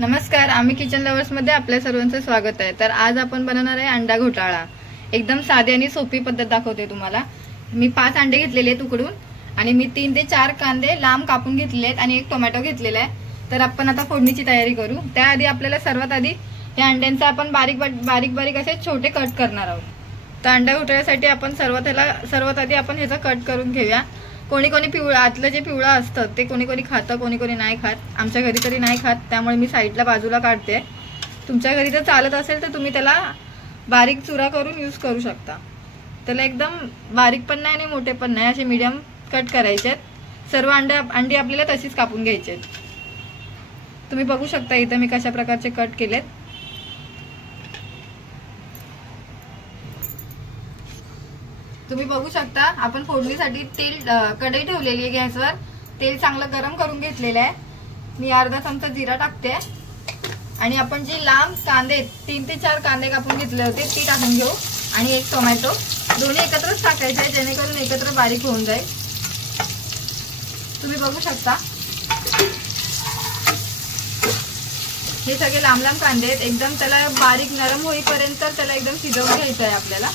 नमस्कार, आम्ही kitchen lovers मध्ये आपल्या सर्वांचं स्वागत आहे। तर आज आपण बनवणार आहे अंडा घोटाळा। एकदम साधी आणि सोपी पद्धत दाखवते तुम्हाला। मी 5 अंडे घेतलेले आहेत उकडून आणि मी 3 ते 4 कांदे लांब कापून घेतलेले आहेत आणि 1 टोमॅटो घेतलेला आहे। तर आपण आता फोडणीची तयारी करू। त्याआधी आपल्याला सर्वात आधी या अंड्यांचा आपण बारीक असे छोटे कट करणार आहोत। तर अंडा घोटाळ्यासाठी आपण सर्वात आधी आपण ह्याचा कट करून घेऊया। कोणी पिवळा आतलं जे पिवळा असतं ते कोणी खातं, कोणी नाही खात। आमच्या घरी तरी नाही खात, त्यामुळे मी साईडला बाजूला काढते। तुमच्या घरी जर चालत असेल तर तुम्ही त्याला बारीक चुरा करून यूज करू शकता। त्याला एकदम बारीक पण नाही आणि मोठे पण नाही, असे मीडियम कट करायचे आहेत। सर्व अंडी आपल्याला तशीच कापून घ्यायची आहेत। तुम्ही बघू शकता इथे मी कशा प्रकारचे कट केलेत। तुम्ही बघू शकता आपण फोडणीसाठी कढई ठेवलेली आहे गॅसवर। तेल चांगलं गरम करून घेतलेलं आहे। मी अर्धा चमचा जिरा टाकते आणि आपण जे लांब कांदे 3 ते 4 कांदे कापून घेतले होते ते टाकून घेऊ आणि 1 टोमॅटो, दोन्ही एकत्रच टाकायचे जेणेकरून एकत्र बारीक होऊन जाईल। तुम्ही बघू शकता हे सगळे लांब कांदे आहेत। एकदम त्याला बारीक नरम होईपर्यंत त्याला एकदम शिजवून घ्यायचं आहे आपल्याला।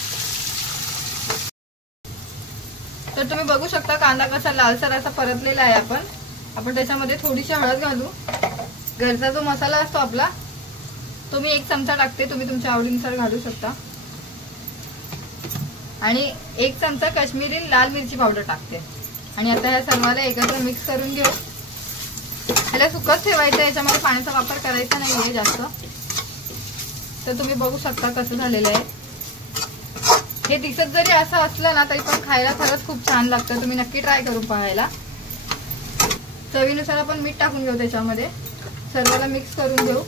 तर तुम्ही बघू शकता कांदा कसा लालसर असा परतलेला आहे। आपण त्याच्यामध्ये थोडीशी हळद घालू। घरचा जो मसाला असतो आपला तो मी 1 चमचा टाकते, तुम्ही तुमच्या आवडीनुसार घालू शकता। आणि 1 चमचा काश्मीरी लाल मिरची पावडर टाकते आणि आता या सर्वाला एकत्र मिक्स करून घेऊ। याला सुकच ठेवायचं, याच्यामध्ये पाण्याचा वापर करायचा नाहीये जास्त। तर तुम्ही बघू शकता कसं झालेलं आहे। हे दिसत जरी असं असलं ना तरी पण खायला खरंच खूप छान लागतं। तुम्ही नक्की ट्राय करून पाहायला। चवीनुसार आपण मीठ टाकून घेऊ, त्याच्यामध्ये सर्वाला मिक्स करून घेऊ।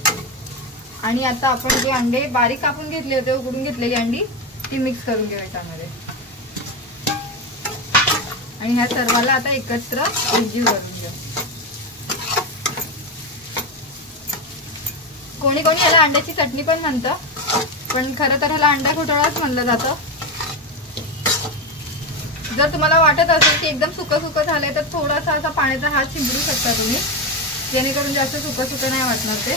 आणि आता आपण जे अंडे बारीक कापून घेतले होते, उकडून घेतलेली अंडी ती मिक्स करून घेऊ याच्यामध्ये आणि ह्या सर्वाला आता एकत्र एकजीव करून घेऊ। कोणी याला अंड्याची चटणी पण म्हणतं, पण खरं तर ह्याला अंडा घोटाळाच म्हणलं जातं। जर तुम्हाला वाटत असेल की एकदम सुकं झालंय तर थोडासा असा पाण्याचा हात शिंपडू शकता तुम्ही, जेणेकरून जास्त सुकं नाही वाटणार ते।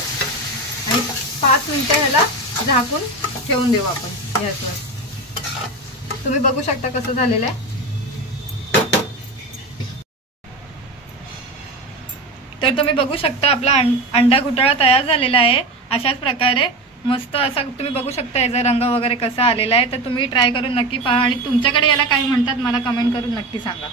आणि 5 मिनिटं ह्याला झाकून ठेवून देऊ आपण गॅसवर। तुम्ही बघू शकता कसं झालेलं आहे। तर तुम्ही बघू शकता आपला अंडा घोटाळा तयार झालेला आहे। अशाच प्रकारे मस्त असा तुम्ही बघू शकता याचा रंग वगैरे कसा आलेला आहे। तर तुम्ही ट्राय करून नक्की पहा आणि तुमच्याकडे याला काय म्हणतात मला कमेंट करून नक्की सांगा।